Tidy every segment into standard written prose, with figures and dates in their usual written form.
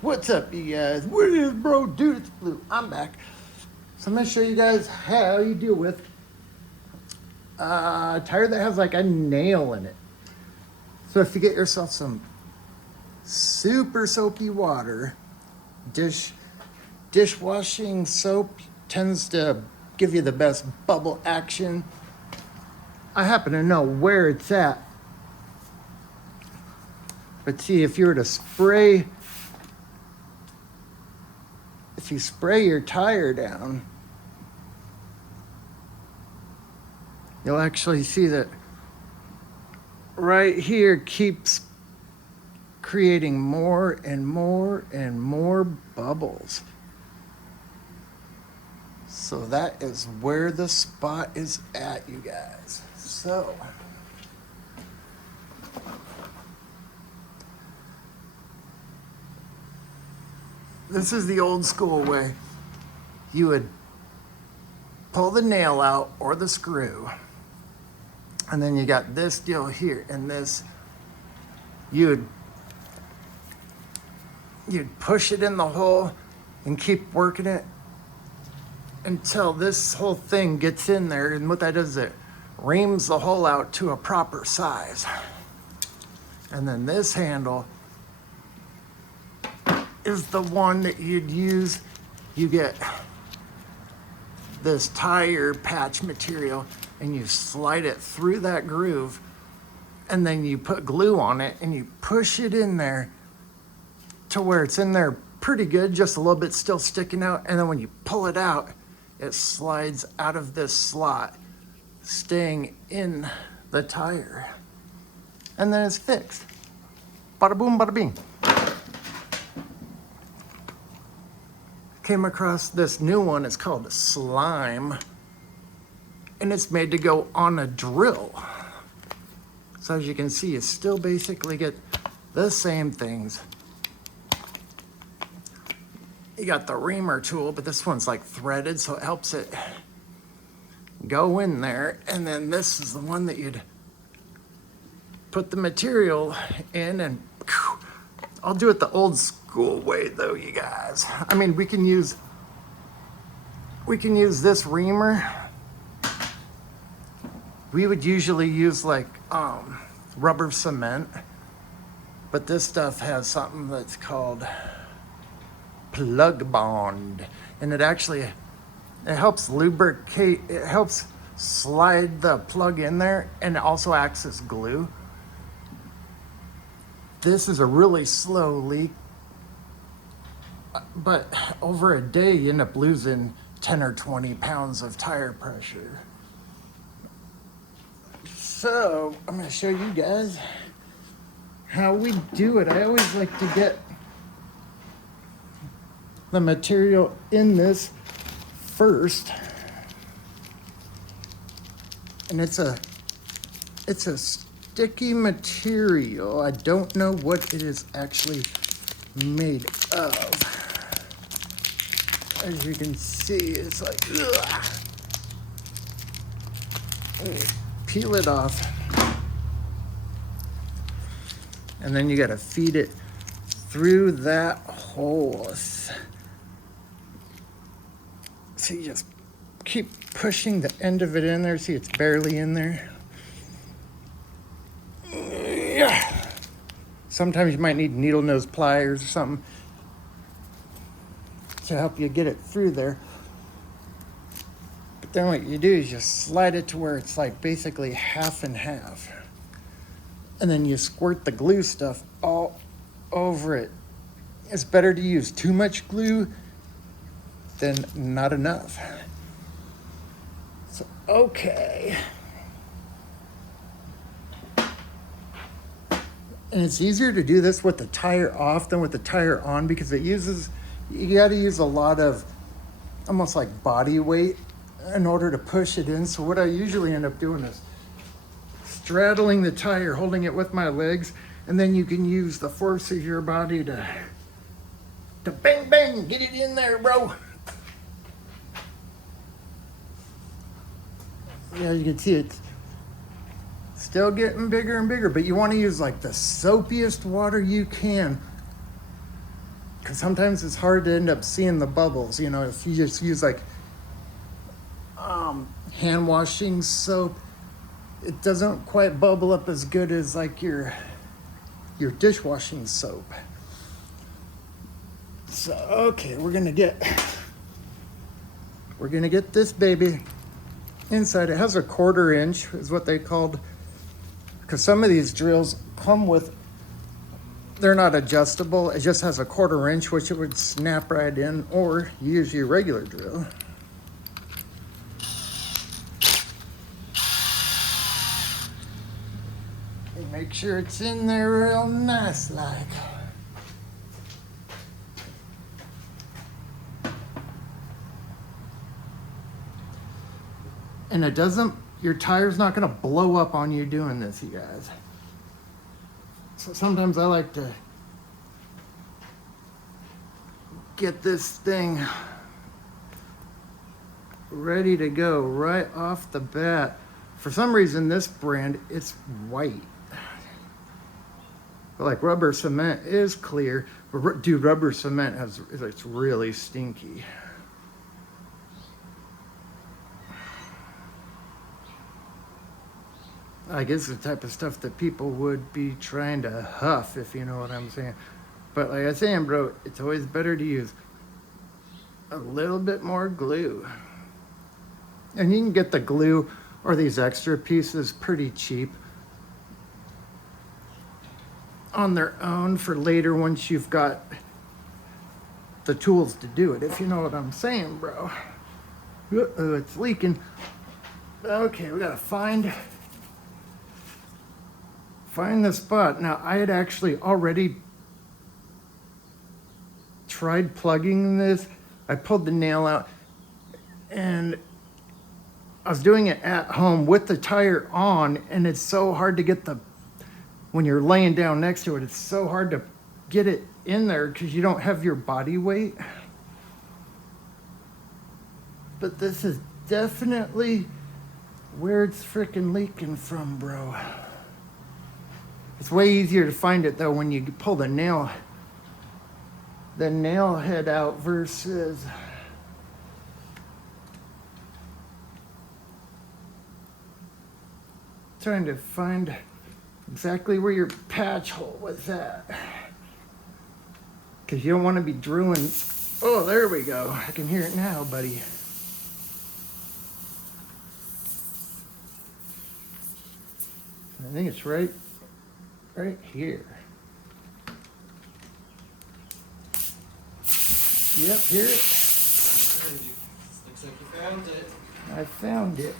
What's up, you guys? What is bro? Dude, it's Blue. I'm back. So I'm gonna show you guys how you deal with a tire that has like a nail in it. So if you get yourself some super soapy water, dishwashing soap tends to give you the best bubble action. I happen to know where it's at. But see, if you were to spray your tire down, you'll actually see that right here keeps creating more and more and more bubbles. So that is where the spot is at, you guys. So this is the old school way. You would pull the nail out or the screw, and then you got this deal here, and this, you'd push it in the hole and keep working it until this whole thing gets in there. And what that does is it reams the hole out to a proper size. And then this handle is the one that you'd use. You get this tire patch material and you slide it through that groove, and then you put glue on it and you push it in there to where it's in there pretty good, just a little bit still sticking out. And then when you pull it out, it slides out of this slot, staying in the tire. And then it's fixed. Bada boom, bada bing. Came across this new one. It's called Slime, and it's made to go on a drill. So as you can see, you still basically get the same things. You got the reamer tool, but this one's like threaded, so it helps it go in there. And then this is the one that you'd put the material in, and I'll do it the old school way though, you guys. I mean, we can use this reamer. We would usually use like rubber cement, but this stuff has something that's called Plug Bond, and it helps lubricate, it helps slide the plug in there, and it also acts as glue. This is a really slow leak, but over a day you end up losing 10 or 20 pounds of tire pressure. So I'm going to show you guys how we do it. I always like to get the material in this first, and it's a sticky material. I don't know what it is actually made of. As you can see, it's like, ugh. Peel it off, and then you got to feed it through that hole. So you just keep pushing the end of it in there. See, it's barely in there. Yeah. Sometimes you might need needle nose pliers or something to help you get it through there. But then what you do is you slide it to where it's like basically half and half. And then you squirt the glue stuff all over it. It's better to use too much glue than not enough. So, okay. And it's easier to do this with the tire off than with the tire on, because you got to use a lot of almost like body weight in order to push it in. So what I usually end up doing is straddling the tire, holding it with my legs, and then you can use the force of your body to bang, bang, get it in there, bro. Yeah, you can see it's still getting bigger and bigger, but you want to use like the soapiest water you can because sometimes it's hard to end up seeing the bubbles. You know, if you just use like hand washing soap, it doesn't quite bubble up as good as like your dishwashing soap. So okay, we're gonna get this baby inside. It has a 1/4 inch is what they called, because some of these drills come with, they're not adjustable. It just has a 1/4 inch, which it would snap right in, or you use your regular drill. And make sure it's in there real nice like. And it doesn't, your tire's not gonna blow up on you doing this, you guys. So sometimes I like to get this thing ready to go right off the bat. For some reason, this brand, it's white. But like rubber cement is clear, but dude, rubber cement it's really stinky. I guess the type of stuff that people would be trying to huff, if you know what I'm saying. But like I was saying, bro, it's always better to use a little bit more glue. And you can get the glue or these extra pieces pretty cheap on their own for later once you've got the tools to do it, if you know what I'm saying, bro. Uh-oh, it's leaking. Okay, we gotta find the spot. Now, I had actually already tried plugging this. I pulled the nail out and I was doing it at home with the tire on, and it's so hard to get when you're laying down next to it, it's so hard to get it in there because you don't have your body weight. But this is definitely where it's freaking leaking from, bro. It's way easier to find it though when you pull the nail head out versus trying to find exactly where your patch hole was at. Because you don't want to be drilling. Oh, there we go. I can hear it now, buddy. I think it's right here. Yep, hear it. Looks like you found it. I found it.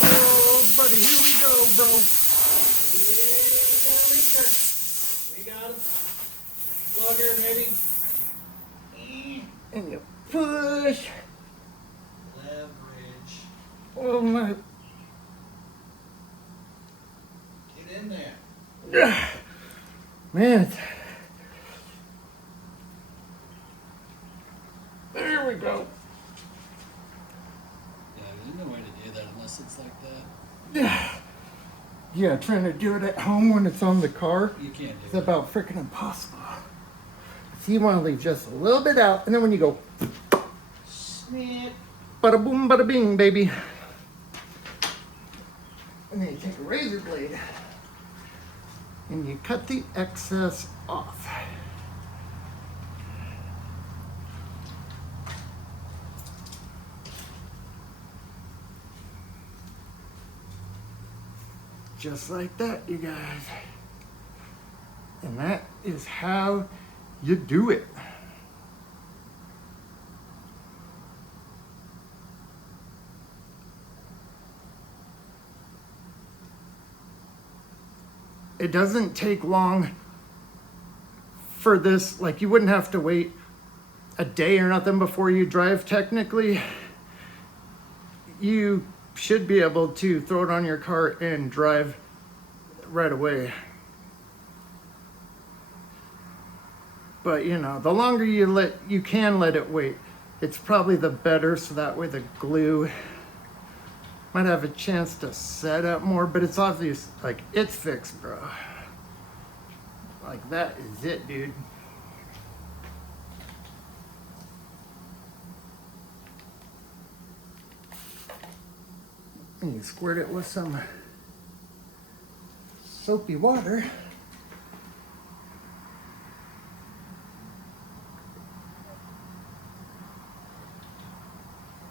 Oh, buddy, here we go, bro. Yeah, we got him. Plugger, maybe. And you push. Leverage. Oh my. Get in there. Man. There we go. Yeah, there's no way to do that unless it's like that. Yeah, trying to do it at home when it's on the car. You can't It's do it. about freaking impossible. So you want to leave just a little bit out, and then when you go, Snip. bada boom, bada bing, baby. And then you take a razor blade, and you cut the excess off. Just like that, you guys. And that is how you do it. It doesn't take long for this, like you wouldn't have to wait a day or nothing before you drive technically. You should be able to throw it on your car and drive right away. But you know, the longer you can let it wait, It's probably the better, so that way the glue might have a chance to set up more, but it's obvious, like, it's fixed, bro. Like, that is it, dude. And you squirt it with some soapy water.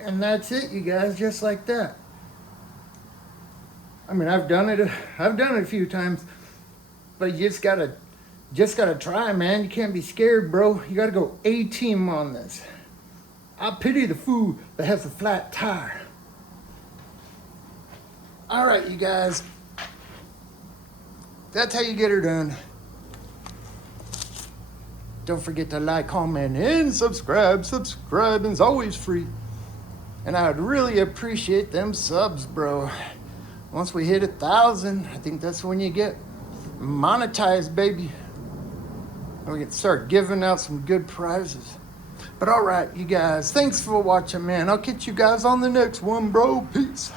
And that's it, you guys, just like that. I mean, I've done it a few times, but you just gotta try, man. You can't be scared, bro. You gotta go A-team on this. I pity the fool that has a flat tire. All right, you guys. That's how you get her done. Don't forget to like, comment, and subscribe. Subscribing's always free. And I would really appreciate them subs, bro. Once we hit 1,000, I think that's when you get monetized, baby. And we can start giving out some good prizes. But all right, you guys, thanks for watching, man. I'll catch you guys on the next one, bro. Peace.